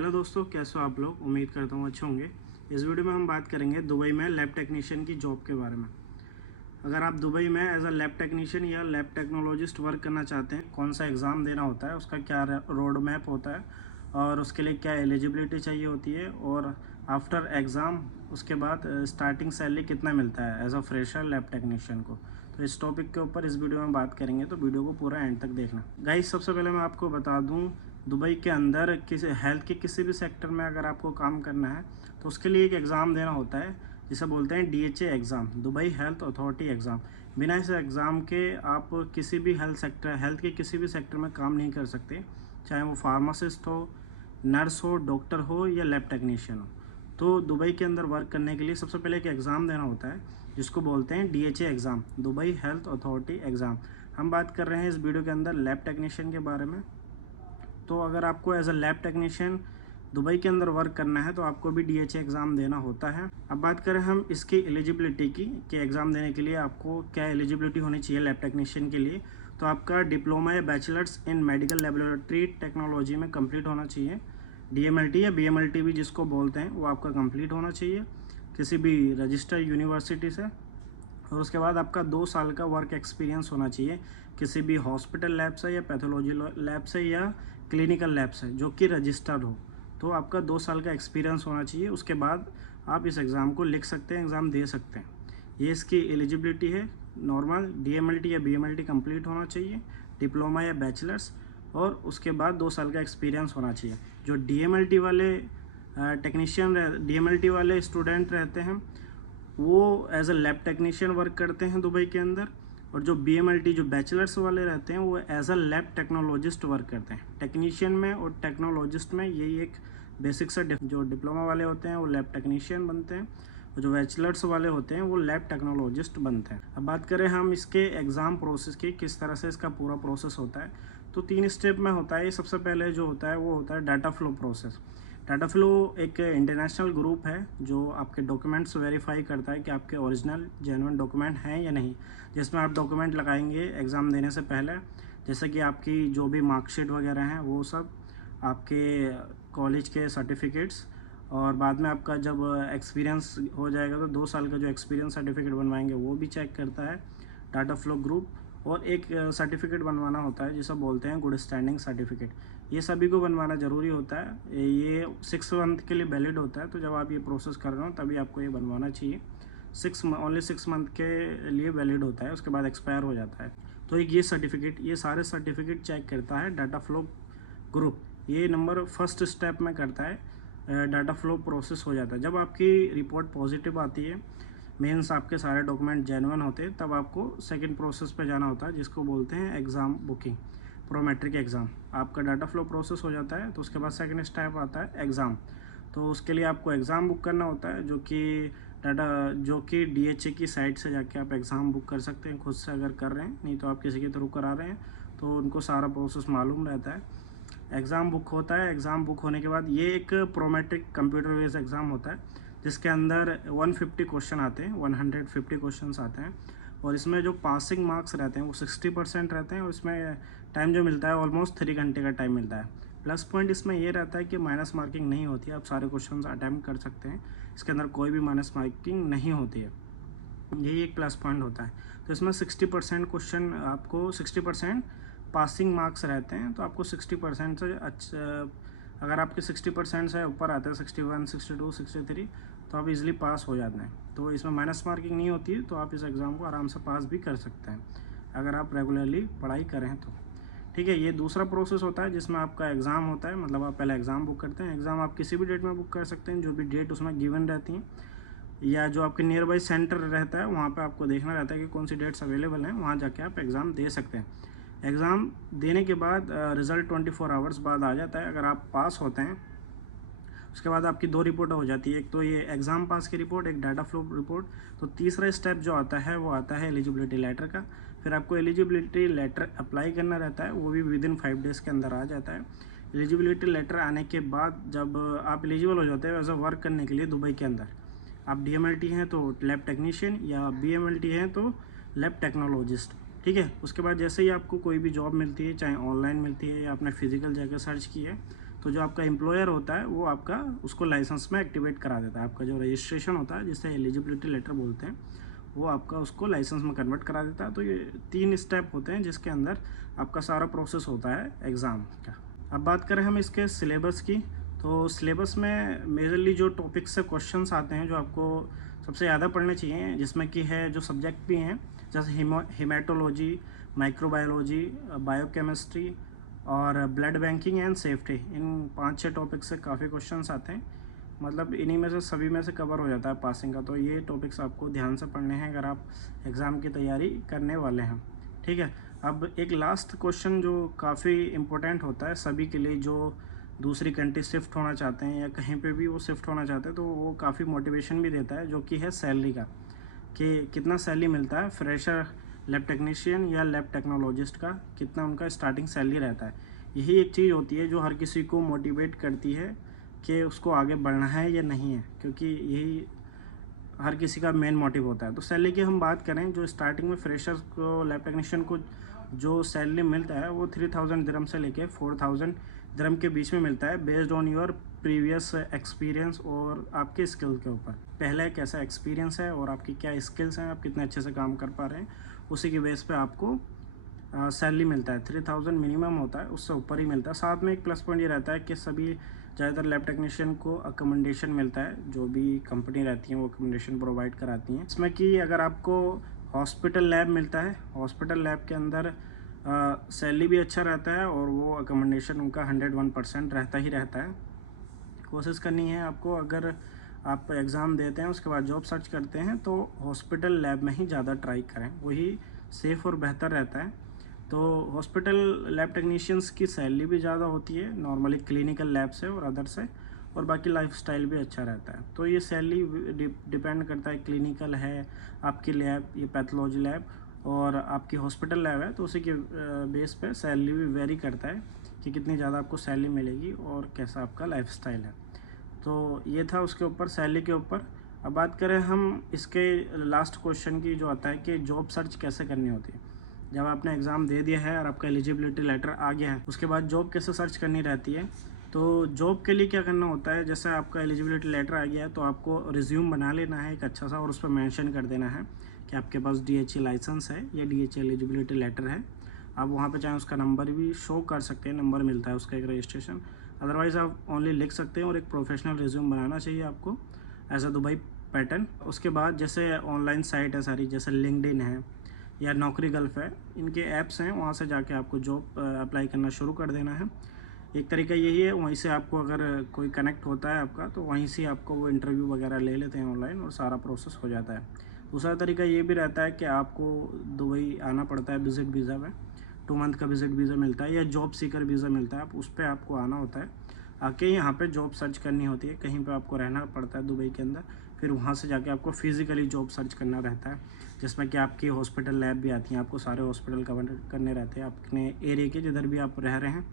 Hello दोस्तों, कैसे हो आप लोग। उम्मीद करता हूँ अच्छे होंगे। इस वीडियो में हम बात करेंगे दुबई में लैब टेक्नीशियन की जॉब के बारे में। अगर आप दुबई में एज अ लैब टेक्नीशियन या लैब टेक्नोलॉजिस्ट वर्क करना चाहते हैं, कौन सा एग्ज़ाम देना होता है, उसका क्या रोड मैप होता है और उसके लिए क्या एलिजिबिलिटी चाहिए होती है, और आफ्टर एग्ज़ाम उसके बाद स्टार्टिंग सैलरी कितना मिलता है as a fresher lab technician को। तो इस टॉपिक के ऊपर इस वीडियो में बात करेंगे, तो वीडियो को पूरा एंड तक देखना। गाइस, सबसे पहले मैं आपको बता दूं, दुबई के अंदर किसी हेल्थ के किसी भी सेक्टर में अगर आपको काम करना है तो उसके लिए एक एग्ज़ाम देना होता है जिसे बोलते हैं DHA exam, Dubai health authority exam. बिना इस एग्ज़ाम के आप किसी भी हेल्थ के किसी भी सेक्टर में काम नहीं कर सकते, चाहे वो फार्मासिस्ट हो, नर्स हो, डॉक्टर हो या लैब टेक्नीशियन हो। तो दुबई के अंदर वर्क करने के लिए सबसे पहले एक एग्ज़ाम देना होता है जिसको बोलते हैं DHA exam, Dubai health authority exam. हम बात कर रहे हैं इस वीडियो के अंदर लैब टेक्नीशियन के बारे में। तो अगर आपको as a lab technician Dubai के अंदर वर्क करना है तो आपको भी DHA एग्ज़ाम देना होता है। अब बात करें हम इसकी एलिजिबिलिटी की कि एग्ज़ाम देने के लिए आपको क्या एलिजिबिलिटी होनी चाहिए लैब टेक्नीशियन के लिए। तो आपका डिप्लोमा या bachelors in medical laboratory technology में कंप्लीट होना चाहिए। DMLT या BMLT भी जिसको बोलते हैं, वो आपका कंप्लीट होना चाहिए किसी भी रजिस्टर्ड यूनिवर्सिटी से। और उसके बाद आपका 2 साल का वर्क एक्सपीरियंस होना चाहिए किसी भी हॉस्पिटल लैब से या पैथोलॉजी लैब से या क्लिनिकल लैब से जो कि रजिस्टर्ड हो। तो आपका 2 साल का एक्सपीरियंस होना चाहिए। उसके बाद आप इस एग्ज़ाम को लिख सकते हैं, एग्ज़ाम दे सकते हैं। ये इसकी एलिजिबिलिटी है। नॉर्मल DMLT या BMLT कंप्लीट होना चाहिए, डिप्लोमा या बैचलर्स, और उसके बाद 2 साल का एक्सपीरियंस होना चाहिए। जो DMLT वाले DMLT वाले स्टूडेंट रहते हैं वो as a lab technician work करते हैं दुबई के अंदर, और जो BMLT जो बैचलर्स वाले रहते हैं वो as a lab technologist work करते हैं। टेक्नीशियन में और टेक्नोलॉजिस्ट में यही एक बेसिक सा जो डिप्लोमा वाले होते हैं वो लैब टेक्नीशियन बनते हैं, और जो बैचलर्स वाले होते हैं वो लैब टेक्नोलॉजिस्ट बनते हैं। अब बात करें हम इसके एग्ज़ाम प्रोसेस की, किस तरह से इसका पूरा प्रोसेस होता है, तो 3 स्टेप में होता है। सबसे पहले जो होता है वो होता है data flow process. Data flow एक इंटरनेशनल ग्रुप है जो आपके डॉक्यूमेंट्स वेरीफाई करता है कि आपके ओरिजिनल जेन्युइन डॉक्यूमेंट हैं या नहीं, जिसमें आप डॉक्यूमेंट लगाएंगे एग्ज़ाम देने से पहले, जैसे कि आपकी जो भी मार्कशीट वगैरह हैं वो सब, आपके कॉलेज के सर्टिफिकेट्स, और बाद में आपका जब एक्सपीरियंस हो जाएगा तो 2 साल का जो एक्सपीरियंस सर्टिफिकेट बनवाएंगे वो भी चेक करता है डाटा फ्लो ग्रुप। और एक सर्टिफिकेट बनवाना होता है जिसे बोलते हैं गुड स्टैंडिंग सर्टिफिकेट। ये सभी को बनवाना ज़रूरी होता है। ये 6 मंथ के लिए वैलिड होता है, तो जब आप ये प्रोसेस कर रहे हो तभी आपको ये बनवाना चाहिए। ओनली 6 मंथ के लिए वैलिड होता है, उसके बाद एक्सपायर हो जाता है। तो एक ये सर्टिफिकेट, ये सारे सर्टिफिकेट चेक करता है डाटा फ्लो ग्रुप। ये नंबर फर्स्ट स्टेप में करता है, डाटा फ्लो प्रोसेस हो जाता है। जब आपकी रिपोर्ट पॉजिटिव आती है, मीन्स आपके सारे डॉक्यूमेंट जेन्युइन होते हैं, तब आपको सेकंड प्रोसेस पे जाना होता है जिसको बोलते हैं एग्ज़ाम बुकिंग, प्रोमेट्रिक एग्ज़ाम। आपका डाटा फ्लो प्रोसेस हो जाता है तो उसके बाद सेकंड स्टेप आता है एग्ज़ाम। तो उसके लिए आपको एग्ज़ाम बुक करना होता है, जो कि DHA की साइट से जाके आप एग्ज़ाम बुक कर सकते हैं खुद से अगर कर रहे हैं, नहीं तो आप किसी के थ्रू करा रहे हैं तो उनको सारा प्रोसेस मालूम रहता है। एग्ज़ाम बुक होता है। एग्ज़ाम बुक होने के बाद ये एक प्रोमेट्रिक कंप्यूटर बेस्ड एग्ज़ाम होता है जिसके अंदर 150 क्वेश्चन आते हैं, 150 क्वेश्चंस आते हैं, और इसमें जो पासिंग मार्क्स रहते हैं वो 60% रहते हैं, और इसमें टाइम जो मिलता है ऑलमोस्ट 3 घंटे का टाइम मिलता है। प्लस पॉइंट इसमें ये रहता है कि माइनस मार्किंग नहीं होती है, आप सारे क्वेश्चन अटैम्प्ट कर सकते हैं, इसके अंदर कोई भी माइनस मार्किंग नहीं होती है। यही एक प्लस पॉइंट होता है। तो इसमें 60% क्वेश्चन, आपको 60% पासिंग मार्क्स रहते हैं, तो आपको 60% से अगर आपके 60% से ऊपर आते हैं, 61, 62, 63, तो आप इजीली पास हो जाते हैं। तो इसमें माइनस मार्किंग नहीं होती है, तो आप इस एग्ज़ाम को आराम से पास भी कर सकते हैं अगर आप रेगुलरली पढ़ाई करें तो। ठीक है, ये दूसरा प्रोसेस होता है जिसमें आपका एग्ज़ाम होता है, मतलब आप पहले एग्ज़ाम बुक करते हैं। एग्ज़ाम आप किसी भी डेट में बुक कर सकते हैं, जो भी डेट उसमें गिवन रहती हैं, या जो आपके नियर बाई सेंटर रहता है वहाँ पे आपको देखना रहता है कि कौन सी डेट्स अवेलेबल हैं, वहाँ जाके आप एग्ज़ाम दे सकते हैं। एग्ज़ाम देने के बाद रिज़ल्ट 24 आवर्स बाद आ जाता है। अगर आप पास होते हैं उसके बाद आपकी 2 रिपोर्ट हो जाती है, एक तो ये एग्ज़ाम पास की रिपोर्ट, एक डाटा फ्लो रिपोर्ट। तो तीसरा स्टेप जो आता है वो आता है एलिजिबिलिटी लेटर का। फिर आपको एलिजिबिलिटी लेटर अप्लाई करना रहता है, वो भी विदिन 5 डेज़ के अंदर आ जाता है। एलिजिबिलिटी लेटर आने के बाद जब आप एलिजिबल हो जाते हैं एज अ वर्क करने के लिए दुबई के अंदर, आप DMLT हैं तो लैब टेक्नीशियन, या BMLT हैं तो लैब टेक्नोलॉजिस्ट। ठीक है, उसके बाद जैसे ही आपको कोई भी जॉब मिलती है, चाहे ऑनलाइन मिलती है या आपने फिजिकल जाकर सर्च की है, तो जो आपका एम्प्लॉयर होता है वो आपका उसको लाइसेंस में एक्टिवेट करा देता है। आपका जो रजिस्ट्रेशन होता है जिसे एलिजिबिलिटी लेटर बोलते हैं, वो आपका उसको लाइसेंस में कन्वर्ट करा देता है। तो ये 3 स्टेप होते हैं जिसके अंदर आपका सारा प्रोसेस होता है एग्ज़ाम का। अब बात करें हम इसके सिलेबस की, तो सिलेबस में मेजरली जो टॉपिक्स से क्वेश्चंस आते हैं जो आपको सबसे ज़्यादा पढ़ने चाहिए, जिसमें कि है जो सब्जेक्ट भी हैं जैसे हेमाटोलॉजी, माइक्रोबायोलॉजी, बायोकेमिस्ट्री और blood banking and safety. In 5-6 topic से काफ़ी क्वेश्चंस आते हैं, मतलब इन्हीं में से सभी में से कवर हो जाता है पासिंग का। तो ये टॉपिक्स आपको ध्यान से पढ़ने हैं अगर आप एग्ज़ाम की तैयारी करने वाले हैं, ठीक है। अब एक लास्ट क्वेश्चन जो काफ़ी इम्पोर्टेंट होता है सभी के लिए जो दूसरी कंट्री शिफ्ट होना चाहते हैं या कहीं पे भी वो शिफ्ट होना चाहते हैं, तो वो काफ़ी मोटिवेशन भी देता है, जो कि है सैलरी का, कि कितना सैलरी मिलता है फ्रेशर लैब टेक्नीशियन या लैब टेक्नोलॉजिस्ट का, कितना उनका स्टार्टिंग सैलरी रहता है। यही एक चीज़ होती है जो हर किसी को मोटिवेट करती है कि उसको आगे बढ़ना है या नहीं है, क्योंकि यही हर किसी का मेन मोटिव होता है। तो सैलरी की हम बात करें, जो स्टार्टिंग में फ्रेशर को लैब टेक्नीशियन को जो सैलरी मिलता है वो 3000 दिरहम से लेके 4000 दिरहम के बीच में मिलता है, based on your previous experience और आपके स्किल के ऊपर। पहले कैसा एक्सपीरियंस है और आपकी क्या स्किल्स हैं, आप कितने अच्छे से काम कर पा रहे हैं, उसी के बेस पे आपको सैलरी मिलता है। 3000 मिनिमम होता है, उससे ऊपर ही मिलता है। साथ में एक प्लस पॉइंट ये रहता है कि सभी ज़्यादातर लैब टेक्नीशियन को अकोमोडेशन मिलता है, जो भी कंपनी रहती हैं वो अकोमोडेशन प्रोवाइड कराती हैं। इसमें कि अगर आपको हॉस्पिटल लैब मिलता है, हॉस्पिटल लैब के अंदर सैलरी भी अच्छा रहता है और वो अकोमोडेशन उनका 101% रहता ही रहता है। कोशिश करनी है आपको, अगर आप एग्ज़ाम देते हैं उसके बाद जॉब सर्च करते हैं तो हॉस्पिटल लैब में ही ज़्यादा ट्राई करें, वही सेफ़ और बेहतर रहता है। तो हॉस्पिटल लैब टेक्नीशियंस की सैलरी भी ज़्यादा होती है नॉर्मली क्लिनिकल लैब से और अदर से, और बाकी लाइफस्टाइल भी अच्छा रहता है। तो ये सैलरी डिपेंड करता है, क्लिनिकल है आपकी लैब, ये पैथोलॉजी लैब और आपकी हॉस्पिटल लैब है, तो उसी के बेस पे सैलरी भी वेरी करता है कि कितनी ज़्यादा आपको सैलरी मिलेगी और कैसा आपका लाइफस्टाइल है। तो ये था उसके ऊपर, सैलरी के ऊपर। अब बात करें हम इसके लास्ट क्वेश्चन की, जो आता है कि जॉब सर्च कैसे करनी होती है। जब आपने एग्ज़ाम दे दिया है और आपका एलिजिबिलिटी लेटर आ गया है, उसके बाद जॉब कैसे सर्च करनी रहती है। तो जॉब के लिए क्या करना होता है, जैसे आपका एलिजिबिलिटी लेटर आ गया है तो आपको रिज्यूम बना लेना है एक अच्छा सा, और उस पर मेंशन कर देना है कि आपके पास DHA लाइसेंस है या DHA एलिजिबिलिटी लेटर है। आप वहाँ पे चाहें उसका नंबर भी शो कर सकते हैं, नंबर मिलता है उसका एक रजिस्ट्रेशन, अदरवाइज़ आप ओनली लिख सकते हैं। और एक प्रोफेशनल रिज्यूम बनाना चाहिए आपको एज अ दुबई पैटर्न। उसके बाद जैसे ऑनलाइन साइट है सारी, जैसे लिंक्डइन है या नौकरी गल्फ है, इनके ऐप्स हैं, वहाँ से जाके आपको जॉब अप्लाई करना शुरू कर देना है। एक तरीका यही है, वहीं से आपको अगर कोई कनेक्ट होता है आपका तो वहीं से आपको वो इंटरव्यू वगैरह ले लेते हैं ऑनलाइन और सारा प्रोसेस हो जाता है। दूसरा तरीका ये भी रहता है कि आपको दुबई आना पड़ता है विज़िट वीज़ा में, 2 मंथ का विज़िट वीज़ा मिलता है या जॉब सीकर वीज़ा मिलता है, आप उस पर आपको आना होता है, आके यहाँ पे जॉब सर्च करनी होती है, कहीं पे आपको रहना पड़ता है दुबई के अंदर, फिर वहाँ से जाके आपको फिज़िकली जॉब सर्च करना रहता है, जिसमें कि आपकी हॉस्पिटल लैब भी आती हैं, आपको सारे हॉस्पिटल कवर करने रहते हैं अपने एरिया के जिधर भी आप रह रहे हैं।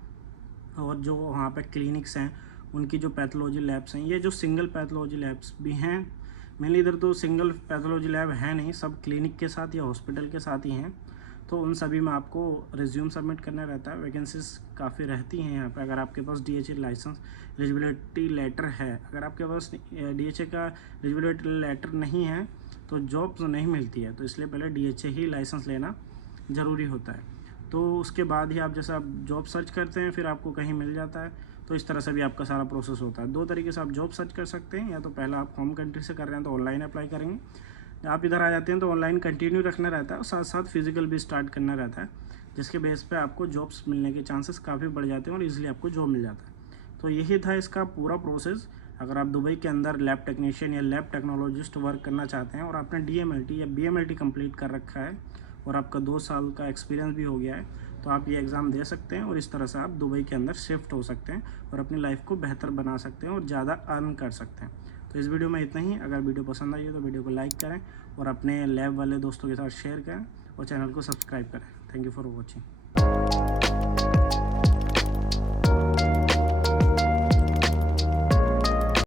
और जो वहाँ पे क्लिनिक्स हैं उनकी जो पैथोलॉजी लैब्स हैं, ये जो सिंगल पैथोलॉजी लैब्स भी हैं, मेनली इधर तो सिंगल पैथोलॉजी लैब है नहीं, सब क्लिनिक के साथ या हॉस्पिटल के साथ ही हैं। तो उन सभी में आपको रिज्यूम सबमिट करना रहता है। वैकेंसीज काफ़ी रहती हैं यहाँ पे। अगर आपके पास DHA लाइसेंस एलिजिबिलिटी लेटर है, अगर आपके पास DHA का एलिजिबिलिटी लेटर नहीं है तो जॉब नहीं मिलती है, तो इसलिए पहले DHA ही लाइसेंस लेना ज़रूरी होता है। तो उसके बाद ही आप जैसे आप जॉब सर्च करते हैं फिर आपको कहीं मिल जाता है। तो इस तरह से भी आपका सारा प्रोसेस होता है। 2 तरीके से आप जॉब सर्च कर सकते हैं, या तो पहला आप होम कंट्री से कर रहे हैं तो ऑनलाइन अप्लाई करेंगे, आप इधर आ जाते हैं तो ऑनलाइन कंटिन्यू रखना रहता है और साथ साथ फिजिकल भी स्टार्ट करना रहता है, जिसके बेस पे आपको जॉब्स मिलने के चांसेस काफ़ी बढ़ जाते हैं और इजीली आपको जॉब मिल जाता है। तो यही था इसका पूरा प्रोसेस। अगर आप दुबई के अंदर लैब टेक्नीशियन या लैब टेक्नोलॉजिस्ट वर्क करना चाहते हैं और आपने DMLT या BMLT कंप्लीट कर रखा है और आपका 2 साल का एक्सपीरियंस भी हो गया है, तो आप ये एग्ज़ाम दे सकते हैं और इस तरह से आप दुबई के अंदर शिफ्ट हो सकते हैं और अपनी लाइफ को बेहतर बना सकते हैं और ज़्यादा अर्न कर सकते हैं। तो इस वीडियो में इतना ही। अगर वीडियो पसंद आई हो तो वीडियो को लाइक करें और अपने लैब वाले दोस्तों के साथ शेयर करें और चैनल को सब्सक्राइब करें। Thank you for watching.